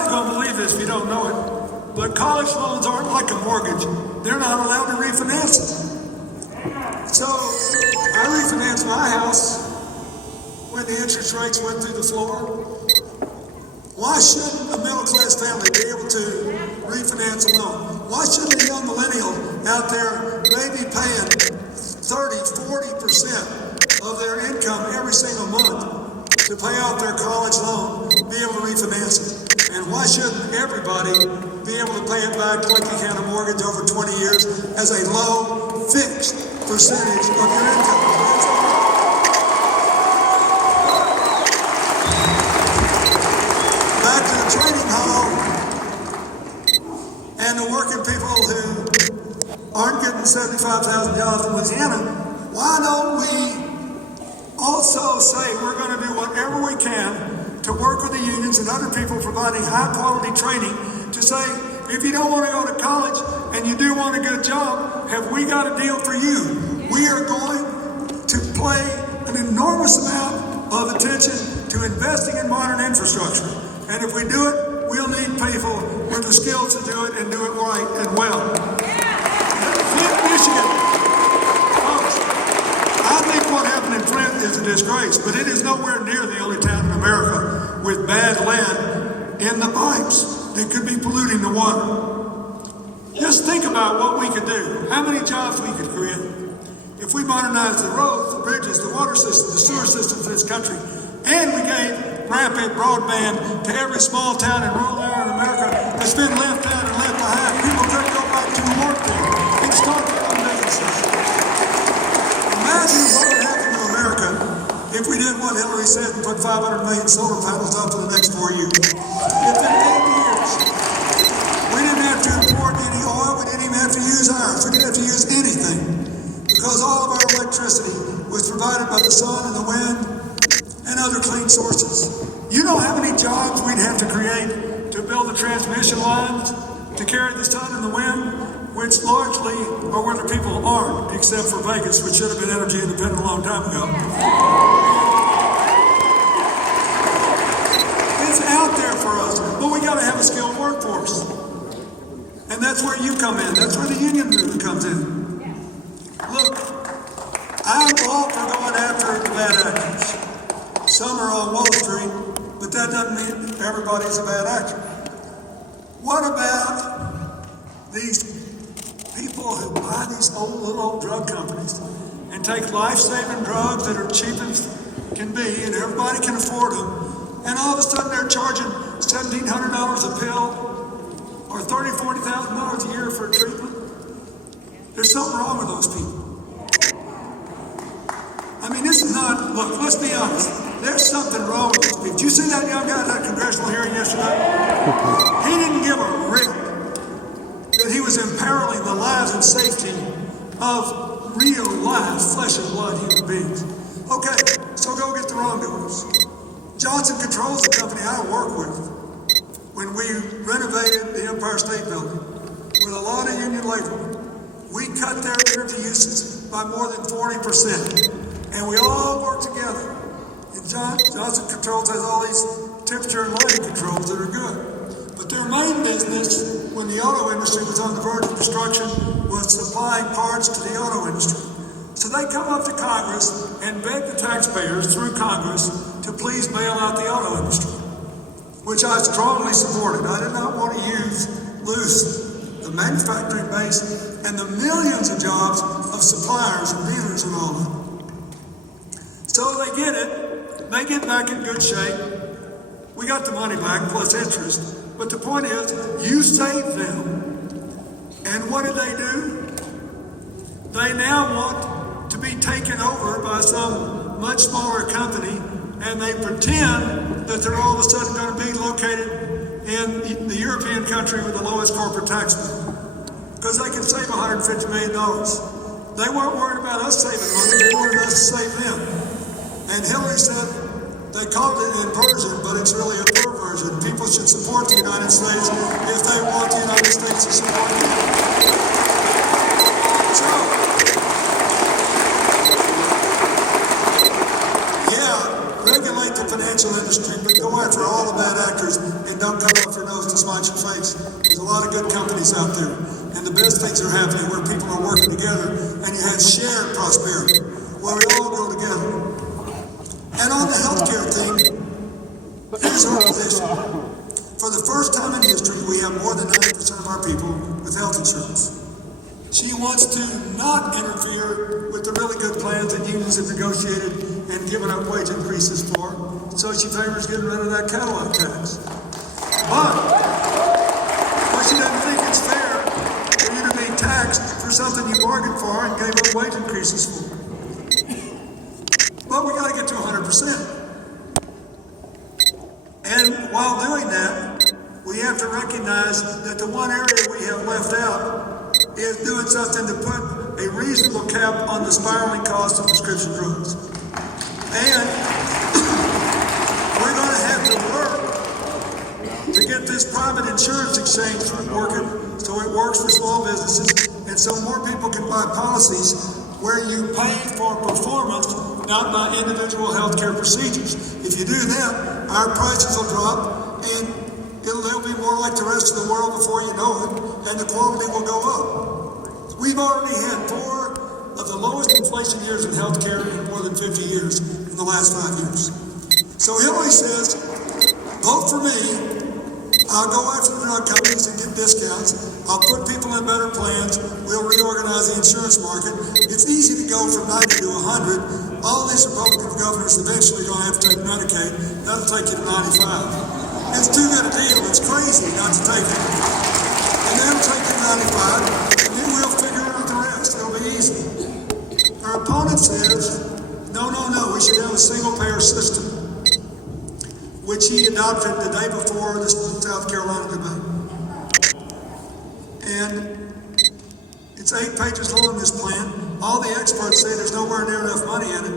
not going to believe this if you don't know it, but college loans aren't like a mortgage. They're not allowed to refinance it. So I refinanced my house when the interest rates went through the floor. Why shouldn't a middle-class family be able to refinance a loan? Why shouldn't a young millennial out there maybe paying 30-40% of their income every single month to pay off their college loan be able to refinance it? And why shouldn't everybody be able to pay it back like you can a mortgage over 20 years as a low fixed percentage of your income? Back to the training hall and the working people who aren't getting $75,000 in Louisiana. Why don't we also say we're going to do whatever we can to work with the unions and other people providing high quality training to say, if you don't want to go to college and you do want a good job, have we got a deal for you? We are going to pay an enormous amount of attention to investing in modern infrastructure. And if we do it, we'll need people with the skills to do it and do it right and well. Flint, Michigan. Folks, I think what happened in Flint is a disgrace, but it is nowhere near the only town in America with bad lead in the pipes that could be polluting the water. Just think about what we could do, how many jobs we could create. If we modernized the roads, the bridges, the water system, the sewer systems in this country, and we gave rapid broadband to every small town and rural area in America that's been left out and left behind, people could go back to work there and start their own businesses. Imagine what would happen to America if we did what Hillary said and put 500 million solar panels up for the next 4 years. If in 8 years we didn't have to import any oil, we didn't even have to use ours, we didn't have to use anything, because all of our electricity was provided by the sun and the wind and other clean sources. You know how many jobs we'd have to create to build the transmission lines to carry the sun and the wind, which largely are where the people aren't, except for Vegas, which should have been energy independent a long time ago. It's out there for us, but we got to have a skilled workforce. And that's where you come in. That's where the union movement comes in. Look, I'm all for going after the bad actors. Some are on Wall Street, but that doesn't mean everybody's a bad actor. What about these people who buy these little old drug companies and take life-saving drugs that are cheap as can be and everybody can afford them, and all of a sudden they're charging $1,700 a pill or $30,000, $40,000 a year for a treatment? There's something wrong with those people. I mean, this is not, look, let's be honest. There's something wrong with these people. Did you see that young guy at that congressional hearing yesterday? He didn't give a rip that he was imperiling the lives and safety of real live flesh and blood human beings. Okay, so go get the wrongdoers. Johnson Controls the company I work with. When we renovated the Empire State Building with a lot of union labor, we cut their energy usage by more than 40%. And we all work together. And Johnson Controls has all these temperature and lighting controls that are good. But their main business, when the auto industry was on the verge of destruction, was supplying parts to the auto industry. So they come up to Congress and beg the taxpayers through Congress to please bail out the auto industry, which I strongly supported. I did not want to lose the manufacturing base and the millions of jobs of suppliers and dealers and all that. So they get it, they get back in good shape. We got the money back plus interest. But the point is, you saved them. And what did they do? They now want to be taken over by some much smaller company, and they pretend that they're all of a sudden going to be located in the European country with the lowest corporate tax bill, because they can save $150 million. They weren't worried about us saving money, they wanted us to save them. And Hillary said, they called it inversion, but it's really a perversion. People should support the United States if they want the United States to support them. So, yeah, regulate the financial industry, but go after all the bad actors matters and don't cut off your nose to spite your face. There's a lot of good companies out there, and the best things are happening where people are working together and you have shared prosperity, where we all go together. And on the healthcare thing, here's our position. For the first time in history, we have more than 90% of our people with health insurance. She wants to not interfere with the really good plans that unions have negotiated and given up wage increases for, so she favors getting rid of that Cadillac tax. But she doesn't think it's fair for you to be taxed for something you bargained for and gave up wage increases for. But we got to get to 100%. And while doing that, we have to recognize that the one area we have left out is doing something to put a reasonable cap on the spiraling cost of prescription drugs. And we're going to have to work to get this private insurance exchange working so it works for small businesses and so more people can buy policies where you pay for performance, not by individual healthcare procedures. If you do that, our prices will drop and they'll be more like the rest of the world before you know it, and the quality will go up. We've already had 4 of the lowest inflation years in healthcare in more than 50 years in the last 5 years. So Hillary says, vote for me. I'll go after the drug companies and get discounts. I'll put people in better plans. We'll reorganize the insurance market. It's easy to go from 90 to 100. All these Republican governors eventually don't have to take Medicaid. That'll take you to 95. It's too good a deal. It's crazy not to take it. And they'll take it 95, and then we'll figure out the rest. It'll be easy. Our opponent says, no, we should have a single-payer system, which he adopted the day before the South Carolina debate. And it's 8 pages long, this plan. All the experts say there's nowhere near enough money in it.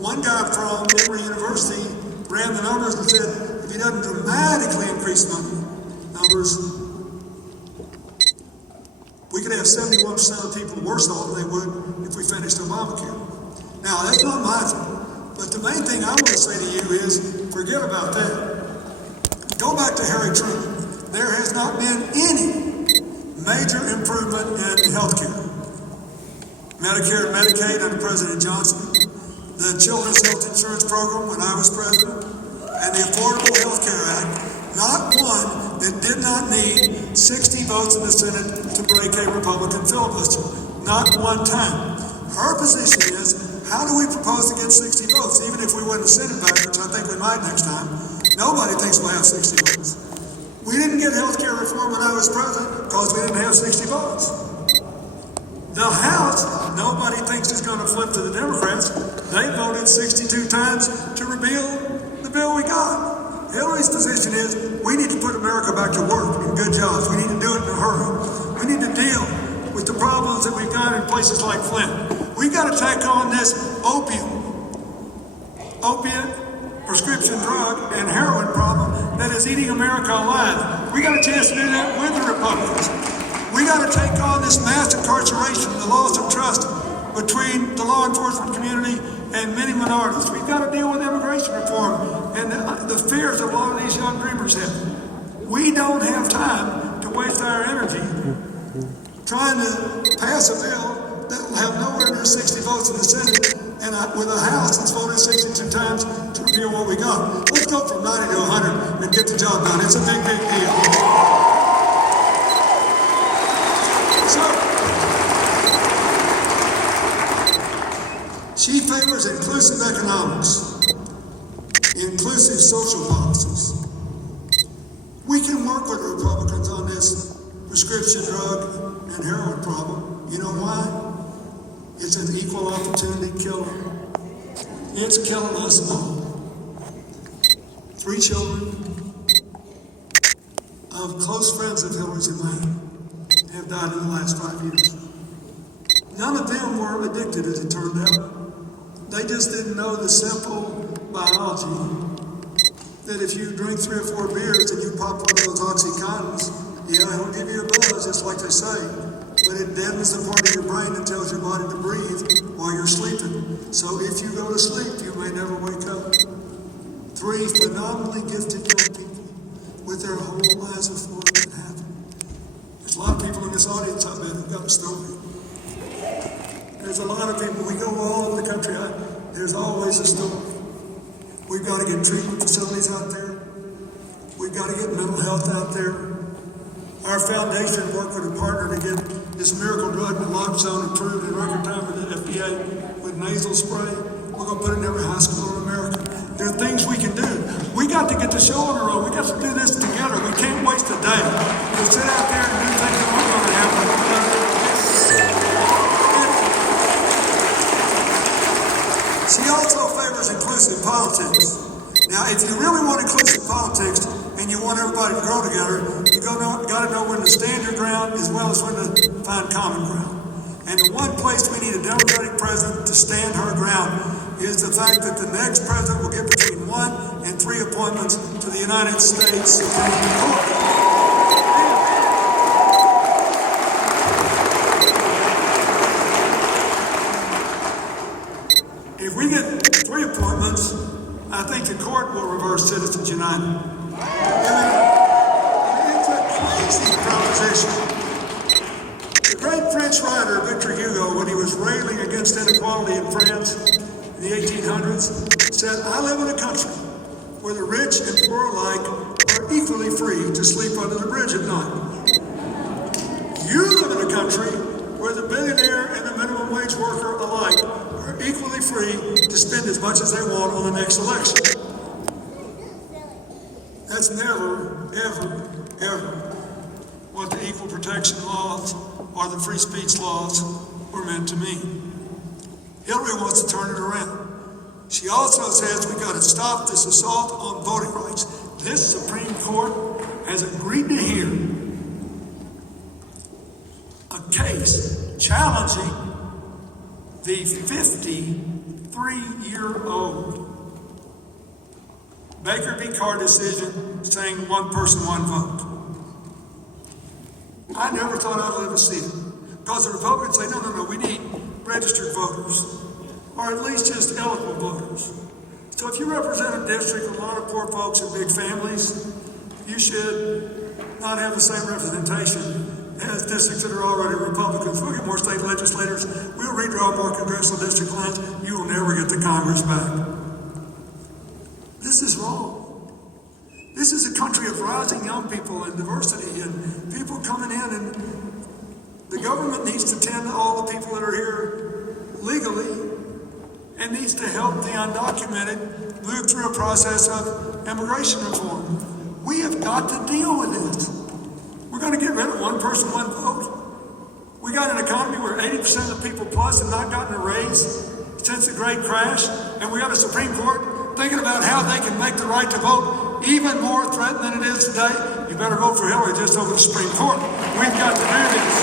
One guy from Emory University ran the numbers and said, if he doesn't dramatically increase numbers, we could have 71% of people worse off than they would if we finished Obamacare. Now, that's not my thing, but the main thing I want to say to you is, forget about that. Go back to Harry Truman. There has not been any major improvement in health care. Medicare and Medicaid under President Johnson, the Children's Health Insurance Program when I was president, and the Affordable Health Care Act, not one that did not need 60 votes in the Senate to break a Republican filibuster. Not one time. Her position is, how do we propose to get 60 votes, even if we win the Senate back, which I think we might next time? Nobody thinks we'll have 60 votes. We didn't get health care reform when I was president because we didn't have 60 votes. The House, nobody thinks is going to flip to the Democrats. They voted 62 times to repeal the bill we got. Hillary's position is, we need to put America back to work in good jobs. We need to do it in a hurry. We need to deal with the problems that we've got in places like Flint. We've got to take on this opiate, prescription drug, and heroin problem that is eating America alive. We got a chance to do that with the Republicans. We got to take on this mass incarceration, the loss of trust between the law enforcement community and many minorities. We've got to deal with immigration reform and the fears that a lot of these young dreamers have. We don't have time to waste our energy trying to pass a bill that will have nowhere near 60 votes in the Senate and with a House that's voted 62 times to repeal what we got. Let's go from 90 to 100 and get the job done. It's a big, big deal. So, she favors inclusive economics, inclusive social policies. We can work with Republicans on this prescription drug and heroin problem. You know why? It's an equal opportunity killer. It's killing us all. 3 children of close friends of Hillary's and mine have died in the last 5 years. None of them were addicted, as it turned out. They just didn't know the simple biology that if you drink 3 or 4 beers and you pop one of those OxyContins, yeah, it'll give you a buzz, just like they say, but it deadens the part of your brain that tells your body to breathe while you're sleeping. So if you go to sleep, you may never wake up. 3 phenomenally gifted young people with their whole lives before it can happen. There's a lot of people in this audience, I bet, who've got a story. There's a lot of people, we go all over the country, there's always a story. We've got to get treatment facilities out there. We've got to get mental health out there. Our foundation worked with a partner to get this miracle drug, naloxone, approved in record time with the FDA with nasal spray. We're going to put it in every high school in America. There are things we can do. We got to get the show on the road. We got to do this together. We can't waste a day. We'll sit out there and do things that aren't going to happen. She also favors inclusive politics. Now, if you really want inclusive politics and you want everybody to grow together, you got to know when to stand your ground as well as when to find common ground. And the one place we need a Democratic president to stand her ground is the fact that the next president will get between 1 and 3 appointments to the United States Supreme Court. If we get 3 appointments, I think the court will reverse Citizens United. It's a crazy proposition. The great French writer Victor Hugo, when he was railing against inequality in France in the 1800s, said, "I live in a country where the rich and poor alike are equally free to sleep under the bridge at night. You live in a country where the billionaire and the minimum wage worker alike are equally free to spend as much as they want on the next election." That's never, ever, ever what the equal protection laws or the free speech laws were meant to mean. Hillary wants to turn it around. She also says we've got to stop this assault on voting rights. This Supreme Court has agreed to hear a case challenging the 53-year-old Baker v. Carr decision saying one person, one vote. I never thought I'd live to see it. Because the Republicans say, no, we need registered voters, or at least just eligible voters. So if you represent a district with a lot of poor folks and big families, you should not have the same representation as districts that are already Republicans. We'll get more state legislators. We'll redraw more congressional district lines. You will never get the Congress back. This is wrong. This is a country of rising young people and diversity and people coming in, and the government needs to tend to all the people that are here legally and needs to help the undocumented move through a process of immigration reform. We have got to deal with this. We're going to get rid of one person, one vote. We got an economy where 80% of the people plus have not gotten a raise since the Great Crash, and we got a Supreme Court thinking about how they can make the right to vote even more threatened than it is today. You better vote for Hillary just over the Supreme Court. We've got to do this.